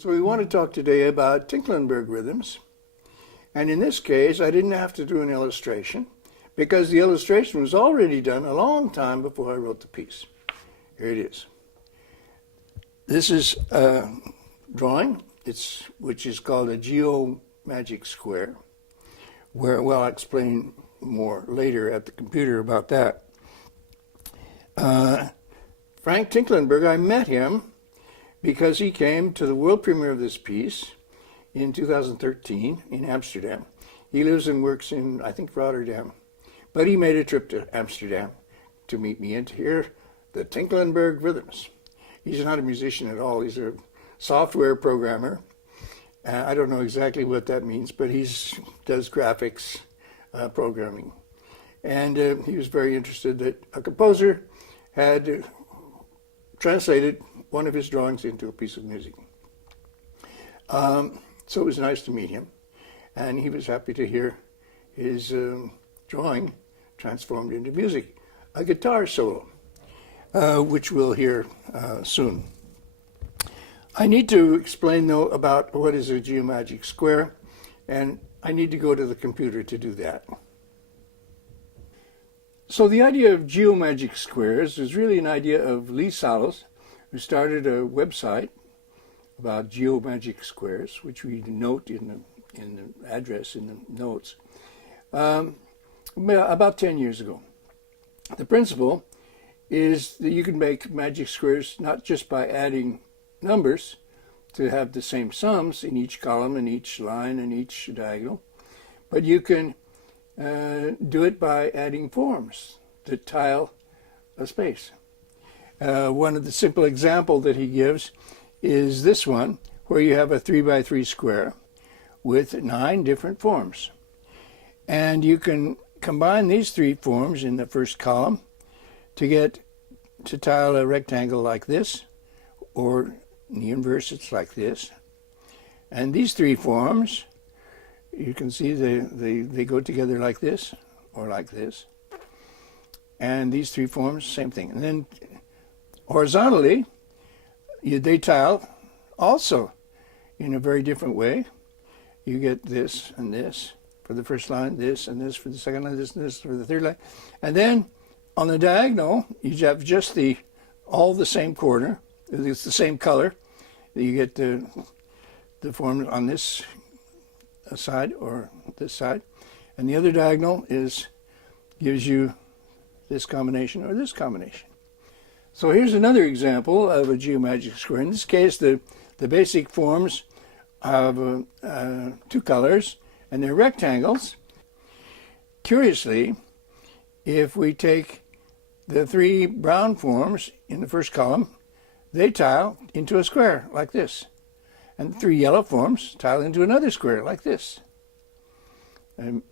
So we want to talk today about Tinkelenberg rhythms. And in this case, I didn't have to do an illustration because the illustration was already done a long time before I wrote the piece. Here it is. This is a drawing, which is called a geomagic square, where, well, I'll explain more later at the computer about that. Frank Tinkelenberg, I met him because he came to the world premiere of this piece in 2013 in Amsterdam. He lives and works in, I think, Rotterdam. But he made a trip to Amsterdam to meet me and to hear the Tinkelenberg rhythms. He's not a musician at all. He's a software programmer. I don't know exactly what that means, but he does graphics programming. And he was very interested that a composer had translated one of his drawings into a piece of music. So it was nice to meet him, and he was happy to hear his drawing transformed into music, a guitar solo, which we'll hear soon. I need to explain, though, about what is a geomagic square, and I need to go to the computer to do that. So the idea of geomagic squares is really an idea of Gilles, who started a website about geomagic squares, which we note in the address in the notes, about 10 years ago. The principle is that you can make magic squares not just by adding numbers to have the same sums in each column and each line and each diagonal, but you can do it by adding forms that tile a space. One of the simple example that he gives is this one, where you have a 3x3 square with 9 different forms. And you can combine these 3 forms in the first column to tile a rectangle like this, or in the inverse it's like this. And these 3 forms, you can see they go together like this or like this. And these 3 forms, same thing. And then horizontally, they tile also in a very different way. You get this and this for the first line, this and this for the second line, this and this for the third line. And then on the diagonal, you have just all the same corner. It's the same color. You get the form on this side or this side. And the other diagonal gives you this combination or this combination. So here's another example of a geomagic square. In this case, the basic forms have 2 colors, and they're rectangles. Curiously, if we take the 3 brown forms in the first column, they tile into a square like this. And the 3 yellow forms tile into another square like this.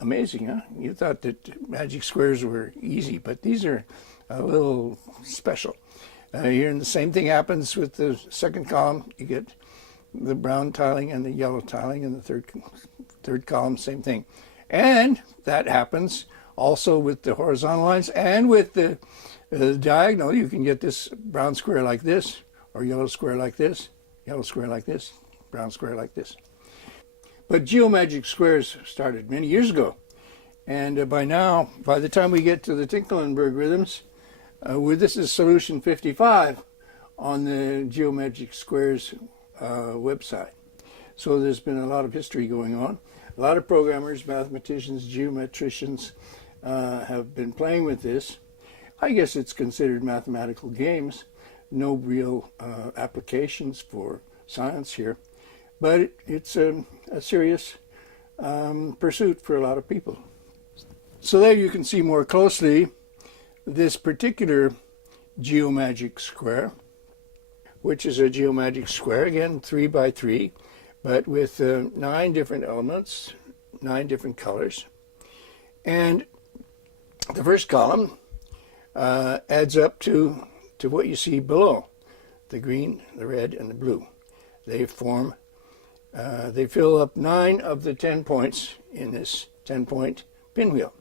Amazing, huh? You thought that magic squares were easy, but these are a little special. Here, and the same thing happens with the second column. You get the brown tiling and the yellow tiling, and the third column, same thing. And that happens also with the horizontal lines and with the diagonal. You can get this brown square like this, or yellow square like this, yellow square like this, brown square like this. But geomagic squares started many years ago. And by the time we get to the Tinkelenberg rhythms, this is solution 55 on the geomagic squares website. So there's been a lot of history going on. A lot of programmers, mathematicians, geometricians have been playing with this. I guess it's considered mathematical games. No real applications for science here. But it's a serious pursuit for a lot of people. So there you can see more closely this particular geomagic square, which is a geomagic square, again 3x3, but with 9 different elements, 9 different colors. And the first column adds up to what you see below, the green, the red, and the blue. They fill up 9 of the 10 points in this 10-point pinwheel.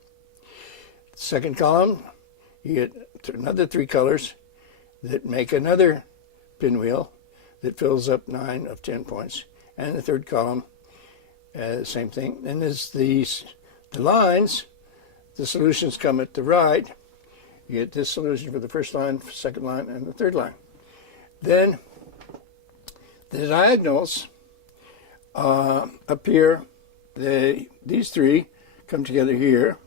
The second column, you get another 3 colors that make another pinwheel that fills up 9 of 10 points. And the third column, same thing. And as the lines, the solutions come at the right. You get this solution for the first line, second line, and the third line. Then the diagonals appear. These three come together here.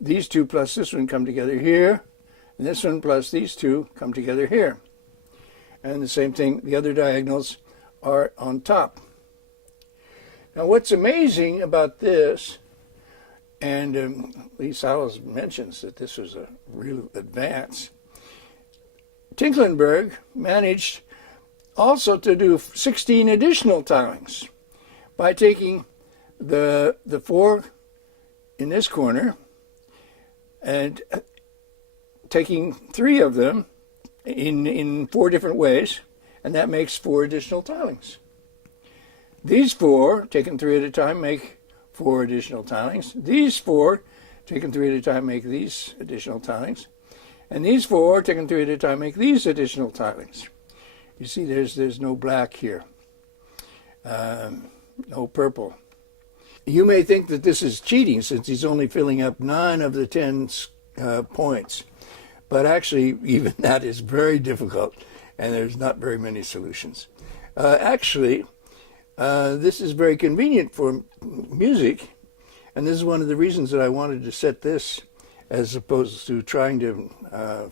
These two plus this one come together here. And this one plus these two come together here. And the same thing, the other diagonals are on top. Now what's amazing about this, and Lee Sallows mentions that this was a real advance, Tinkelenberg managed also to do 16 additional tilings by taking the 4 in this corner and taking 3 of them in 4 different ways, and that makes 4 additional tilings. These 4, taken 3 at a time, make 4 additional tilings. These 4, taken 3 at a time, make these additional tilings. And these 4, taken 3 at a time, make these additional tilings. You see there's no black here, no purple. You may think that this is cheating since he's only filling up 9 of the 10 points. But actually, even that is very difficult, and there's not very many solutions. Actually, this is very convenient for music, and this is one of the reasons that I wanted to set this as opposed to trying to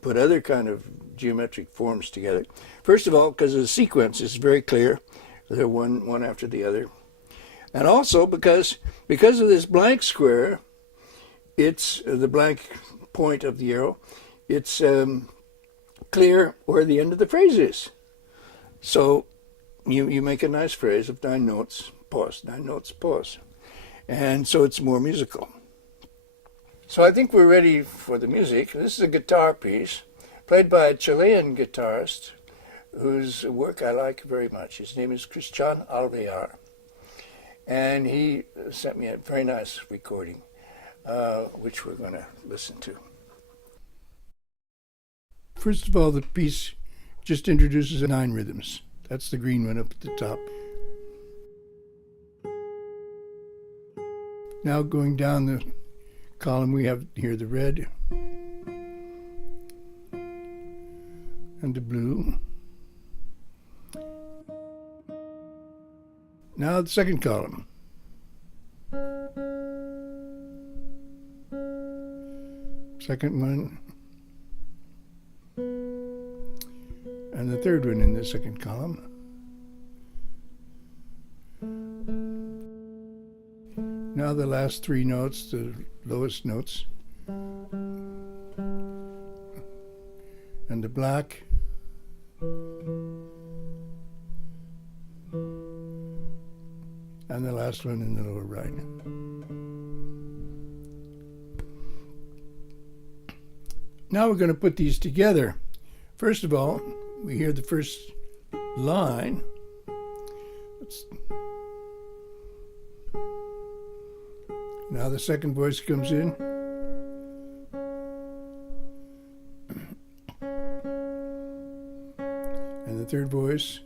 put other kind of geometric forms together. First of all, because the sequence is very clear. They're one after the other. And also because of this blank square, it's the blank point of the arrow, it's clear where the end of the phrase is. So you make a nice phrase of 9 notes, pause, 9 notes, pause. And so it's more musical. So I think we're ready for the music. This is a guitar piece played by a Chilean guitarist whose work I like very much. His name is Christian Alvear. And he sent me a very nice recording, which we're going to listen to. First of all, the piece just introduces 9 rhythms. That's the green one up at the top. Now going down the column, we have here the red and the blue. Now the second column. Second one. And the third one in the second column. Now the last 3 notes, the lowest notes. And the black. And the last one in the lower right. Now we're going to put these together. First of all, we hear the first line. Now the second voice comes in. And the third voice.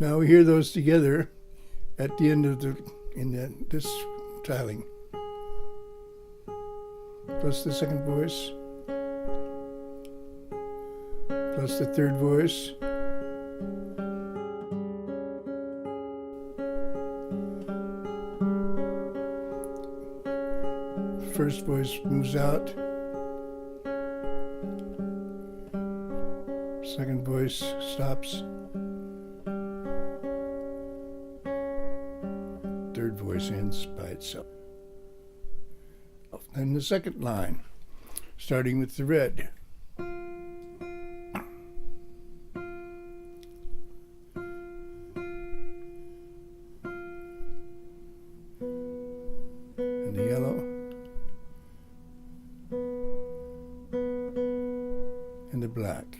Now we hear those together at the end of this tiling. Plus the second voice. Plus the third voice. First voice moves out. Second voice stops. Third voice ends by itself. Then the second line, starting with the red. And the yellow. And the black.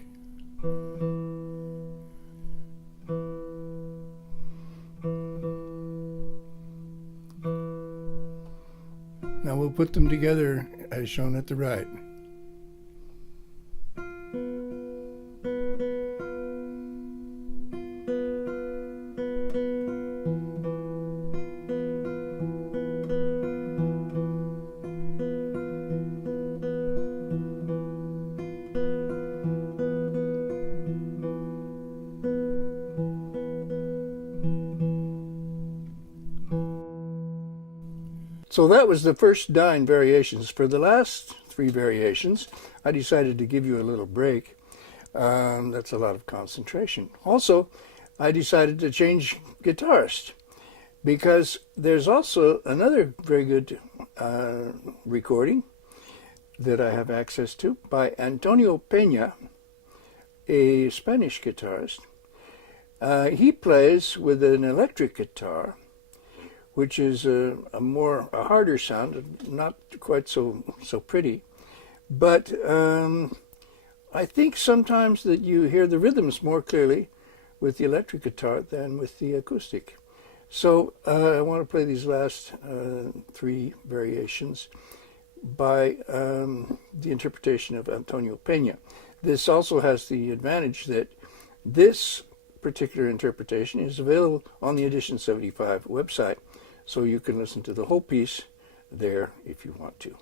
Now we'll put them together as shown at the right. So that was the first 9 variations. For the last 3 variations, I decided to give you a little break. That's a lot of concentration. Also, I decided to change guitarist because there's also another very good recording that I have access to by Antonio Peña, a Spanish guitarist. He plays with an electric guitar, which is a harder sound, not quite so pretty. But I think sometimes that you hear the rhythms more clearly with the electric guitar than with the acoustic. So I want to play these last 3 variations by the interpretation of Antonio Peña. This also has the advantage that this particular interpretation is available on the Edition 75 website. So you can listen to the whole piece there if you want to.